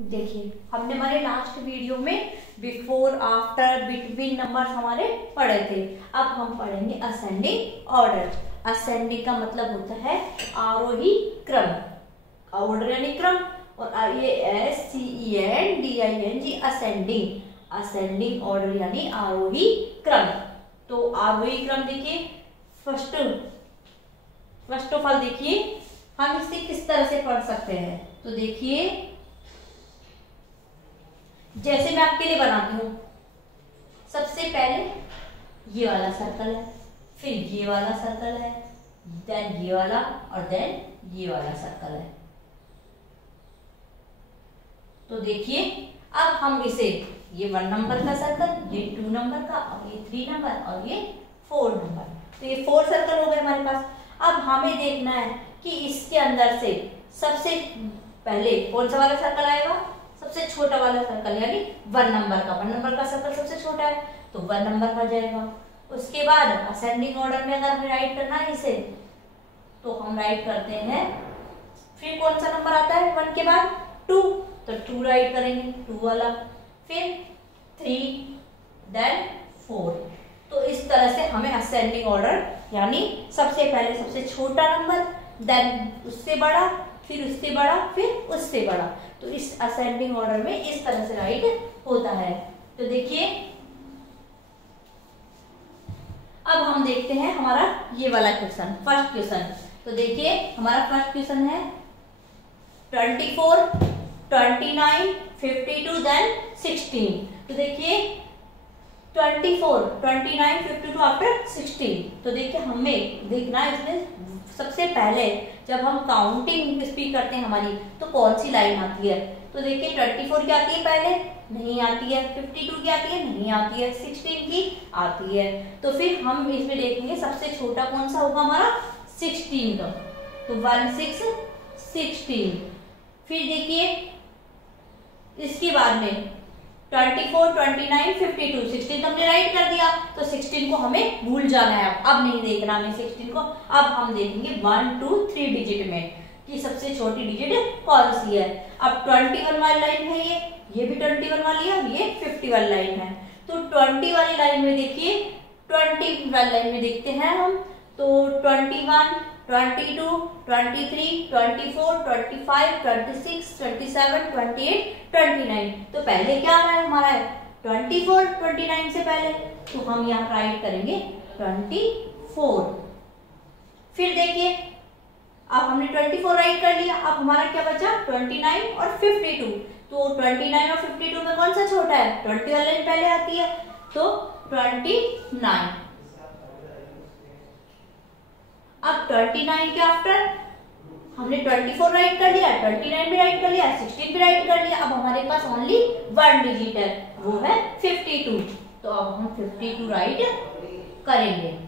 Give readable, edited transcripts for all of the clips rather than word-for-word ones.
देखिए हमने हमारे लास्ट वीडियो में बिफोर, आफ्टर, बिटवीन नंबर हमारे पढ़े थे। अब हम पढ़ेंगे असेंडिंग ऑर्डर। असेंडिंग का मतलब होता है आरोही क्रम, ऑर्डर यानी क्रम, और ASCENDING असेंडिंग, असेंडिंग ऑर्डर यानी आरोही क्रम। तो आरोही क्रम देखिए, फर्स्ट ऑफ ऑल देखिए हम इसे किस तरह से पढ़ सकते हैं। तो देखिए जैसे मैं आपके लिए बनाती हूं, सबसे पहले ये वाला सर्कल है, फिर ये वाला सर्कल है, देन ये वाला, और देन ये वाला सर्कल है। तो देखिए अब हम इसे, ये 1 नंबर का सर्कल, ये 2 नंबर का, और ये 3 नंबर, और ये 4 नंबर, तो ये 4 सर्कल हो गए हमारे पास। अब हमें देखना है कि इसके अंदर से सबसे पहले कौन सा वाला सर्कल आएगा, सबसे छोटा वाला सर्कल यानी 1 नंबर का। 1 नंबर का सर्कल सबसे छोटा है तो 1 नंबर का जाएगा। उसके बाद असेंडिंग ऑर्डर में अगर हमें राइट करना है इसे, तो हम राइट करते हैं, फिर कौन सा नंबर आता है 1 के बाद, 2, तो 2 राइट करेंगे, 2 वाला, फिर 3, देन 4। तो इस तरह से हमें असेंडिंग ऑर्डर यानी सबसे पहले सबसे छोटा नंबर, देन उससे बड़ा, फिर उससे बड़ा, फिर उससे बड़ा, तो इस असेंडिंग ऑर्डर में इस तरह से राइट होता है। तो देखिए अब हम देखते हैं हमारा ये वाला क्वेश्चन, फर्स्ट क्वेश्चन। तो देखिए हमारा फर्स्ट क्वेश्चन है 24, 29, 52, देन 16। तो देखिए 24, 29, 52 आफ्टर 16। तो देखिए हमें देखना है इसमें सबसे पहले जब हम काउंटिंग स्पीड करते हैं हमारी, तो कौन सी लाइन आती है। तो देखिए 24 की आती है पहले, नहीं आती है, 52 की आती है, नहीं आती है, 16 की आती है। तो फिर हम इसमें देखेंगे सबसे छोटा कौन सा होगा हमारा, 16 का, तो 1 6 16। फिर देखिए इसके बाद में 24, 29, 52, 16 तो हमने राइट कर दिया, तो 16 को हमें भूल जाना है, अब नहीं देखना हमें 16 को। अब हम देखेंगे 1 2 3 डिजिट में कि सबसे छोटी डिजिट कौन सी है। अब 21 वाली लाइन है, ये भी 21 वाली है, ये 50 वाली लाइन है। तो 20 वाली लाइन में देखिए, 20 वाली लाइन में देखते हैं हम, तो 21, 22, 23, 24, 25, 26, 27, 28, 29। तो पहले क्या आ रहा है हमारा, 24 29 से पहले, तो हम यहाँ राइट करेंगे 24। फिर देखिए अब हमने 24 राइट कर लिया, अब हमारा क्या बचा 29 और 52। तो 29 और 52 में कौन सा छोटा है, 20 वाली लाइन पहले आती है, तो 29। अब 29 के आफ्टर हमने 24 राइट कर लिया, 29 भी राइट कर लिया, 16 भी राइट कर लिया। अब हमारे पास ओनली 1 डिजिट है, वो है 52। तो अब हम 52 राइट करेंगे।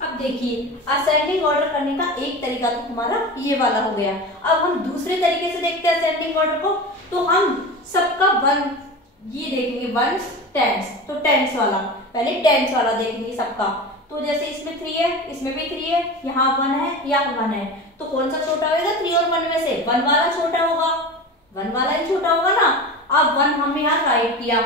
अब देखिए असेंडिंग ऑर्डर करने का एक तरीका तो हमारा ये वाला हो गया। अब हम दूसरे तरीके से देखते हैं असेंडिंग ऑर्डर को। तो हम सबका 1 ये देखेंगे, 1 10, तो 10 वाला, पहले 10 वाला देखेंगे सबका। तो जैसे इसमें 3 है, इसमें भी 3 है, यहाँ 1 है, यहाँ 1 है, तो कौन सा छोटा होगा 3 और 1 में से, 1 वाला छोटा होगा, 1 वाला ही छोटा होगा ना। अब 1 हमने यहाँ राइट किया,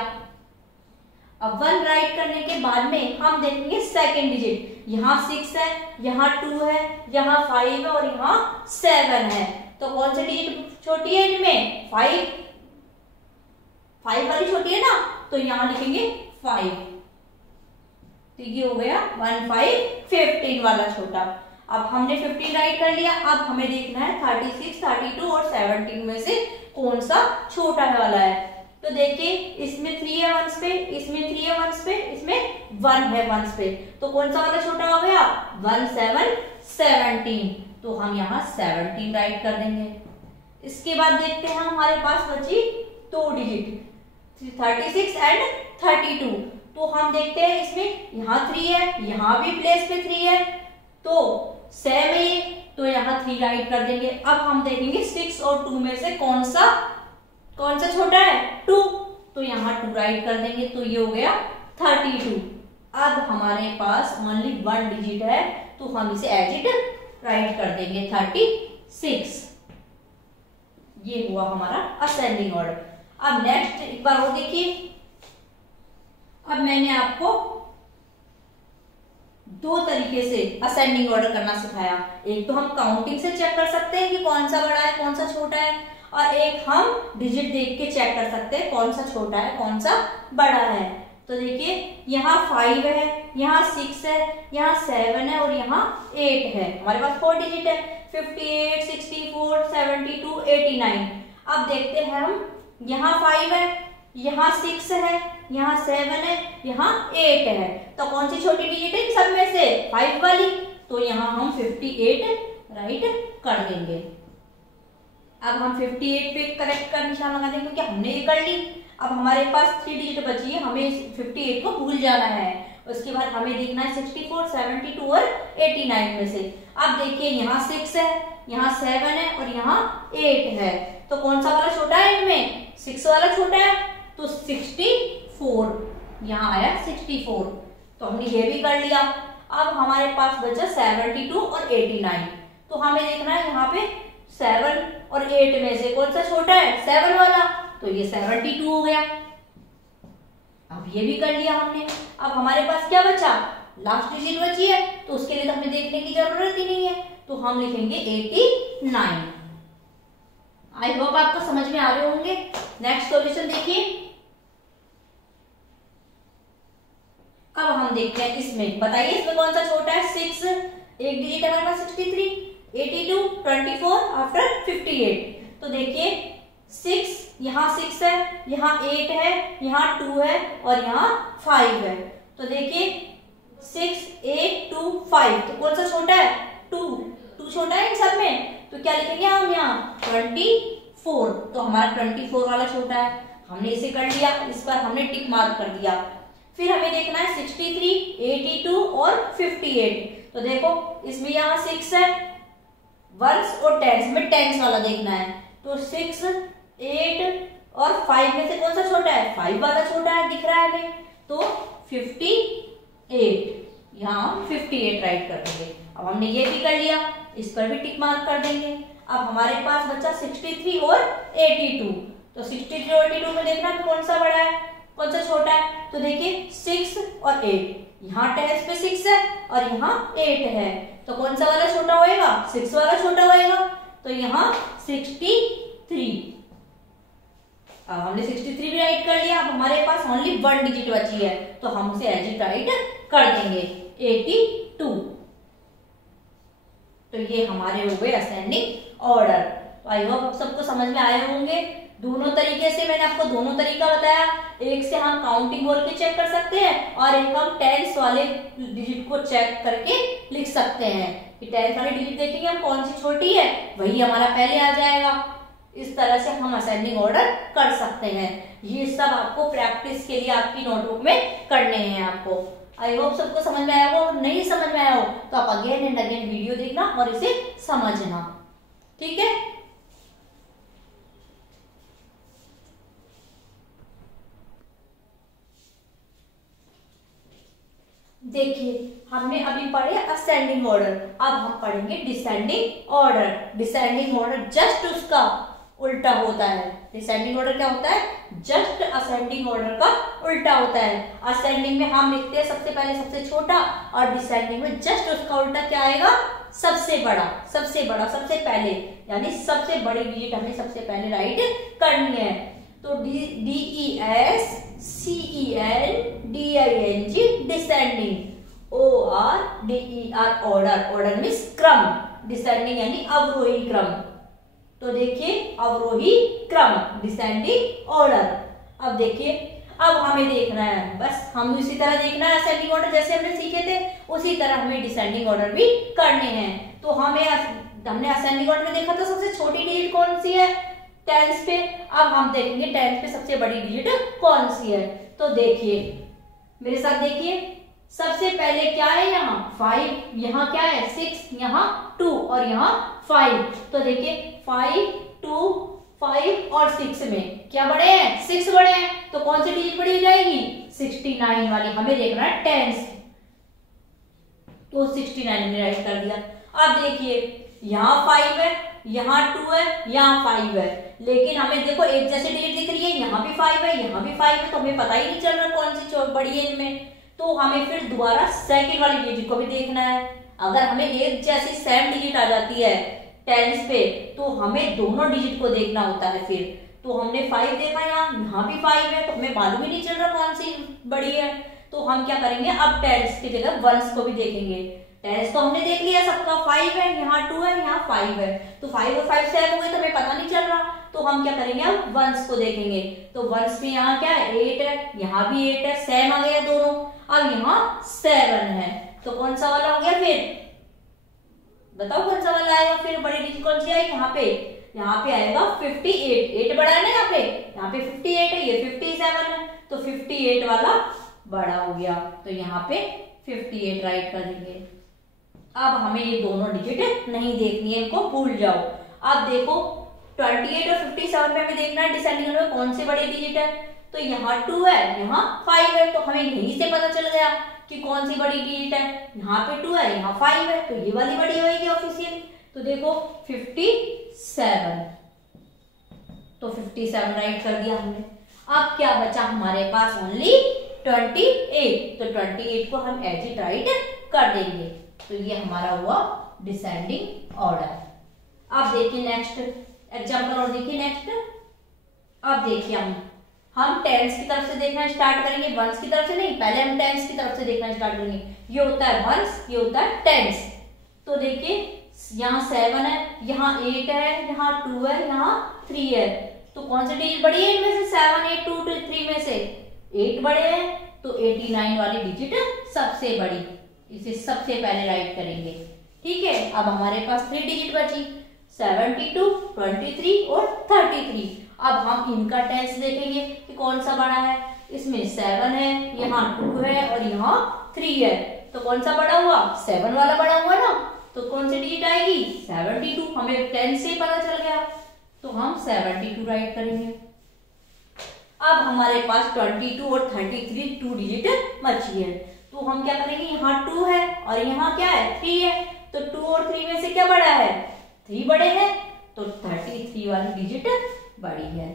अब 1 राइट करने के बाद में हम देखेंगे सेकेंड डिजिट, यहाँ 6 है, यहाँ 2 है, यहाँ 5 है, और यहाँ 7 है। तो कौन सी डिजिट छोटी है इनमें, 5 वाली छोटी है ना, तो यहाँ लिखेंगे 5। तो ये हो गया 1 5 15 वाला छोटा। अब हमने 15 राइट कर लिया, अब हमें देखना है 36, 32 और 17 में से कौन सा छोटा वाला है। तो देखिए इसमें 3 है 1 पे, इसमें 3 है 1 पे, इसमें 1 है 1 पे, तो कौन सा वाला छोटा हो गया, 1 7 17। तो हम यहाँ 17 राइट कर देंगे। इसके बाद देखते हैं हमारे पास बची 2 डिजिट, 36 एंड 32। तो हम देखते हैं इसमें यहाँ 3 है, यहाँ भी प्लेस पे 3 है, तो सेम है, तो यहाँ 3 राइट कर देंगे। अब हम देखेंगे 6 और 2 में से कौन सा छोटा है, 2, तो यहाँ 2 राइट कर देंगे। तो ये हो गया 32। अब अब हमारे पास ओनली 1 डिजिट है, तो हम इसे एज इट राइट कर देंगे 36। ये हुआ हमारा असेंडिंग ऑर्डर। अब नेक्स्ट एक बार और देखिए, अब मैंने आपको 2 तरीके से असेंडिंग ऑर्डर करना सिखाया। एक तो हम काउंटिंग से चेक कर सकते हैं कि कौन सा बड़ा है कौन सा छोटा है, और एक हम डिजिट देख के चेक कर सकते हैं कौन सा छोटा है कौन सा बड़ा है। तो देखिए यहाँ 5 है, यहाँ 6 है, यहाँ 7 है और यहाँ 8 है। हमारे पास 4 डिजिट है, 58, 64, 72, 89। अब देखते हैं हम, यहाँ 5 है, यहाँ 6 है, यहाँ 7 है, यहाँ 8 है, तो कौन सी छोटी डिजिट है सब में से? 5 वाली। तो यहाँ हम 58 राइट कर देंगे। अब हम 58 पे करेक्ट का निशान लगा देंगे क्योंकि हमने ये कर ली। अब हमारे पास 3 डिजिट बची है, हमें 58 को भूल जाना है। उसके बाद हमें देखना है 64, 72 और 89 में से। अब देखिए यहाँ 6 है, यहाँ 7 है और यहाँ 8 है, तो कौन सा वाला छोटा है इनमें? 6 वाला छोटा है, तो 64 यहाँ आया 64, तो हमने ये भी कर लिया। अब हमारे पास बचा 72 और 89, तो हमें देखना है यहाँ पे 7 और 8 में से कौन सा छोटा है? 7 वाला, तो ये 72 हो गया। अब ये भी कर लिया हमने। अब हमारे पास क्या बचा? लास्ट डिजिट बची है, तो उसके लिए तो हमें देखने की जरूरत ही नहीं है, तो हम लिखेंगे 89। आई होप आपको समझ में आ रहे होंगे। नेक्स्ट सॉल्यूशन देखिए। अब हम देखते हैं इसमें, बताइए इसमें कौन सा छोटा है? 6, एक डिजिट हमारे पास 63, 82, 24 आफ्टर 58। तो देखिए 6, यहाँ 6 है, यहाँ 8 है, यहाँ 2 है और यहाँ 5 है। तो देखिए 6, 8, 2, 5, तो कौन सा छोटा है? 2 छोटा है इन सब में, तो क्या लिखेंगे हम यहाँ? 24, तो हमारा 24 वाला छोटा है। हमने इसे कर लिया, इस पर हमने टिक मार्क कर दिया। फिर हमें देखना है 63, 82 और 58। तो देखो इसमें यहाँ 6 है, वंस और टेंस में टेंस वाला देखना है, तो 6, 8 और 5 में से कौन सा छोटा है? 5 वाला छोटा है, दिख रहा है हमें, तो 58, यहाँ 58 राइट कर देंगे। अब हमने ये भी कर लिया, इस पर भी टिक मार्क कर देंगे। अब हमारे पास बचा 63 और 82, तो 63 और 82 में देखना है कौन सा बड़ा है कौन सा छोटा है। तो देखिए 6 और 8, यहाँ टेंस पे 6 है और यहाँ 8 है, तो कौन सा वाला छोटा होएगा? 6 वाला छोटा होएगा, तो यहाँ 63। अब हमने 63 भी राइट कर लिया। अब हमारे पास ओनली 1 डिजिट बची है, तो हम उसे एज इट राइट कर देंगे 82। तो ये हमारे हो गए असेंडिंग ऑर्डर। तो आई होप आप सबको समझ में आए होंगे। दोनों तरीके से मैंने आपको दोनों तरीका बताया। एक से हम काउंटिंग बोल के चेक कर सकते हैं और एक हम टेंस वाले डिजिट को चेक करके लिख सकते हैं कि टेंस वाले डिजिट देखेंगे हम कौन सी छोटी है वही हमारा पहले आ जाएगा। इस तरह से हम असेंडिंग ऑर्डर कर सकते हैं। ये सब आपको प्रैक्टिस के लिए आपकी नोटबुक में करने हैं आपको। आई होप सबको समझ में आया हो। नहीं समझ में आया हो तो आप अगेन एंड अगेन वीडियो देखना और इसे समझना, ठीक है। देखिए हमने अभी पढ़े असेंडिंग ऑर्डर, अब हम पढ़ेंगे descending order. Descending order just उसका उल्टा होता है। डिसेंडिंग ऑर्डर क्या होता है? जस्ट असेंडिंग ऑर्डर का उल्टा होता है। असेंडिंग में हम लिखते हैं सबसे पहले सबसे छोटा और डिसेंडिंग में जस्ट उसका उल्टा क्या आएगा? सबसे बड़ा, सबसे बड़ा, सबसे पहले, यानी सबसे बड़ी डिजिट हमें सबसे पहले राइट करनी है। तो DESCENDING descending, ORDER order, order means क्रम, डिसेंडिंग यानी अवरोही क्रम। तो देखिए अवरोही क्रम, डिसेंडिंग ऑर्डर। अब देखिए अब हमें देखना है, बस हम उसी तरह देखना है असेंडिंग ऑर्डर जैसे हमने सीखे थे उसी तरह हमें डिसेंडिंग ऑर्डर भी करने हैं। तो हमने असेंडिंग ऑर्डर में देखा था सबसे छोटी डिजिट कौन सी है? टेंस पे। अब हम देखेंगे टेंस पे सबसे बड़ी डिजिट कौन सी है। तो देखिए मेरे साथ देखिए, सबसे पहले क्या है? यहाँ 5, यहाँ क्या है? 6, यहाँ 2 और यहाँ 5। तो देखिए 5, 2, 5 और 6 में क्या बड़े हैं? 6 बड़े हैं, तो कौन सी डिजिट बड़ी हो जाएगी? 69 वाली। हमें देखना है टेंस, तो 69 में राइट कर दिया। अब देखिए यहाँ 5 है, यहाँ 2 है, यहाँ 5 है, लेकिन हमें देखो एक जैसे डिजिट दिख रही है, यहाँ भी 5 है, यहाँ भी 5 है, तो हमें पता ही नहीं चल रहा कौन सी बड़ी है इनमें। तो हमें फिर दोबारा सेकंड वाली डिजिट को भी देखना है। अगर हमें एक जैसी सेम डिजिट आ जाती है टेंस पे, तो हमें दोनों डिजिट को देखना होता है। फिर तो हमने 5 देखा, यहाँ भी 5 है, तो हमें मालूम ही नहीं चल रहा कौन सी बड़ी है। तो हम क्या करेंगे, अब टेंस की जगह वंस को भी देखेंगे। टेंस तो हमने देख लिया सबका, 5 है, यहाँ 2 है, यहाँ 5 है, तो 5 और 5 सेम हो गए, तो हमें पता नहीं चल रहा। तो हम क्या करेंगे, अब वंस को देखेंगे। तो वंस में यहाँ क्या है, 8 है, यहाँ भी 8 है, सेम आ गया दोनों। अब यहाँ 7 है, तो कौन सा वाला हो गया, फिर बताओ कौन सा वाला आएगा, फिर बड़ी डिजिट कौन सी आएगी, यहाँ पे आएगा 58। 8 बड़ा है ना, यहाँ पे 58 है, ये 57 है, तो 58 वाला बड़ा हो गया। तो यहाँ पे 58 राइट कर देंगे। अब हमें ये दोनों डिजिट नहीं देखनी है, इनको भूल जाओ। अब देखो 28 और 57 में हमें देखना है डिसेंडिंग में कौन सी बड़ी डिजिट है। तो यहाँ 2 है, यहाँ 5 है, तो हमें यहीं से पता चल गया कि कौन सी बड़ी डिजिट है। यहाँ पे 2 है, यहाँ 5 है, तो ये वाली बड़ी होगी ऑफिशियल। तो देखो 57, तो 57 राइट कर दिया हमने। अब क्या बचा हमारे पास, ओनली 28। तो 28 को हम एज इट राइट कर देंगे। तो ये हमारा हुआ डिसेंडिंग ऑर्डर। अब देखिए नेक्स्ट एग्जाम्पल, और देखिए नेक्स्ट। अब देखिए हम टेंस की तरफ से देखना स्टार्ट करेंगे, वंस की तरफ से नहीं, पहले हम टेंस की तरफ से देखना स्टार्ट करेंगे। ये होता है वंस, ये होता है टेंस। तो देखिए यहाँ 7 है, यहाँ 8 है, यहाँ 2 है, यहाँ 3 है, तो कौन सी डिजिट बड़ी है इनमें से, 7, 8, 2, 3 में से 8 बड़े हैं, तो 89 वाली डिजिट सबसे बड़ी, इसे सबसे पहले राइट करेंगे। ठीक है, अब हमारे पास 3 डिजिट बची, 72, 23 और 33। अब हम इनका टेंस देखेंगे कि कौन सा बड़ा है। इसमें 7 है, यहाँ 2 है और यहाँ 3 है, तो कौन सा बड़ा हुआ, 7 वाला बड़ा हुआ ना। तो कौन सी डिजिट आएगी, 72, हमें 10 से पता चल गया, तो हम 72 राइट करेंगे। अब हमारे पास 22 और 33 2 डिजिट बची है, तो हम क्या करेंगे, यहाँ 2 है और यहाँ क्या है, 3 है, तो 2 और 3 में से क्या बड़ा है, 3 बड़े हैं, तो 33 वाली डिजिट बड़ी है।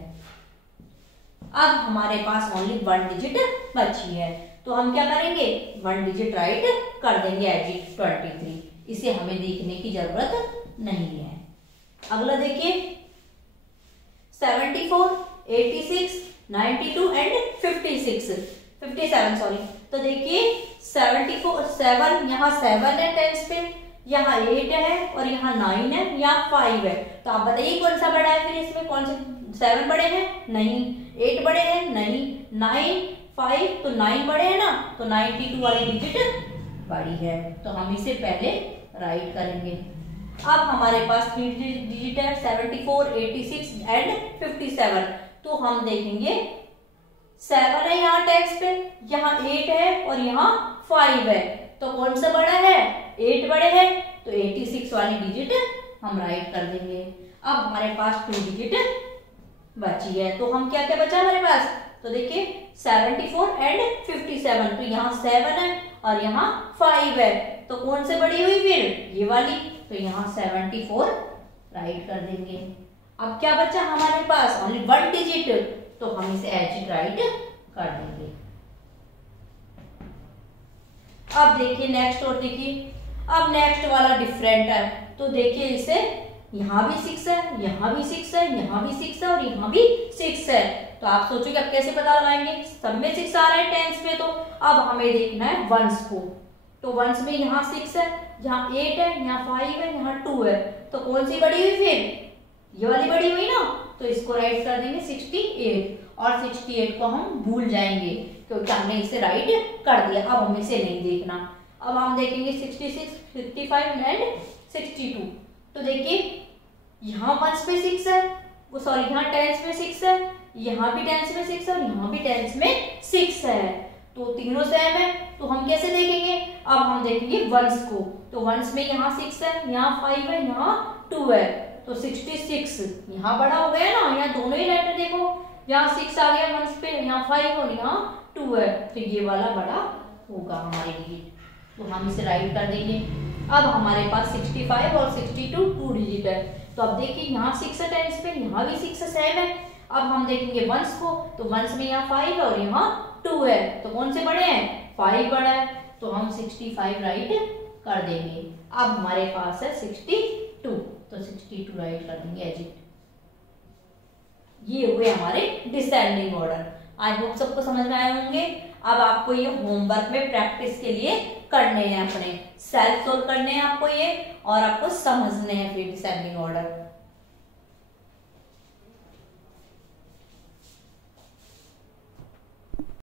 अब हमारे पास ओनली 1 डिजिट बची है, तो हम क्या करेंगे, 1 डिजिट राइट कर देंगे एज इट 23। इसे हमें देखने की जरूरत नहीं है। अगला देखिए 74, 86, 92 एंड 57 सॉरी। तो देखिए 7 यहाँ 7 है टेंस पे, यहाँ 8 है और यहाँ 9 है, यहाँ 5 है, तो आप बताइए कौन सा बड़ा है। फिर इसमें कौन से 7 बड़े हैं, नहीं, 8 बड़े हैं, नहीं, 9, 5, तो 9 बड़े हैं ना, तो 92 वाली डिजिट बड़ी है, तो हम इसे पहले राइट करेंगे। अब हमारे पास 3 डिजिट है, 74, 86 एंड 57, तो हम देखेंगे 7 है यहाँ टेक्स्ट पे, यहाँ 8 है और यहाँ 5 है, तो कौन सा बड़ा है, 8 बड़े हैं, तो 86 वाली डिजिट हम राइट कर देंगे। अब हमारे पास 2 डिजिट बची है, तो हम क्या क्या बचा हमारे पास, तो देखिए 74 एंड 57, तो यहाँ 7 है और यहाँ 5 है, तो कौन से बड़ी हुई फिर, ये वाली, तो यहाँ 74 राइट कर देंगे। अब क्या बचा हमारे पास, ओनली 1 डिजिट, तो हम इसे एज इट राइट कर देंगे। अब देखिए नेक्स्ट, और देखिए अब नेक्स्ट वाला डिफरेंट है, तो देखिए इसे यहाँ भी 6 है, यहाँ भी 6 है, यहाँ भी 6 है और यहाँ भी 6 है, तो आप सोचोगे अब कैसे पता लगाएंगे, सब में 6 आ रहा है टेंस में, तो अब हमें देखना है वंस को। तो वंस में यहाँ 6 है, यहाँ 8 है, यहाँ 5 है, यहाँ 2 है, तो कौन सी बड़ी हुई फिर, ये वाली बड़ी हुई ना, तो इसको राइट कर देंगे 68, और 68 को हम भूल जाएंगे क्योंकि हमने इसे राइट कर दिया, अब हमें इसे नहीं देखना। अब हम देखेंगे 66, 55 एंड 62, तो देखिए यहाँ वंस में 6 है, वो सॉरी यहाँ टेंस में 6 है, यहाँ भी टेंस में 6 है और यहाँ भी टेंस में 6 है, तो तीनों सेम है, तो हम कैसे देखेंगे, अब हम देखेंगे वंस को। तो वंस में यहाँ 6 है, यहाँ 5 है, यहाँ 2 है, तो 66 यहाँ बड़ा हो गया ना, यहाँ दोनों ही लेटर देखो, यहाँ 6 आ गया वंस पे, यहाँ 5 और यहाँ 2 है, तो ये वाला बड़ा होगा हमारे लिए। तो हम इसे राइट कर देंगे। अब हमारे पास 65 और 62 2 डिजिट है, तो अब देखिए यहाँ 6 है टेंस पे, यहाँ भी 6 सेम है। अब हम देखेंगे वंस को, तो वंस में यहाँ 5 है और यहाँ 2 है, तो कौन से बड़े हैं? 5 बड़ा है, तो हम 65 राइट कर देंगे। अब हमारे पास है 62, तो 62 राइट कर देंगे एज इट। ये हुए हमारे डिसेंडिंग ऑर्डर। आई होप सबको समझ में आए होंगे। अब आपको ये होमवर्क में प्रैक्टिस के लिए करने हैं, अपने सेल्फ सोल्व करने हैं आपको ये, और आपको समझने हैं फिर डिसेंडिंग ऑर्डर।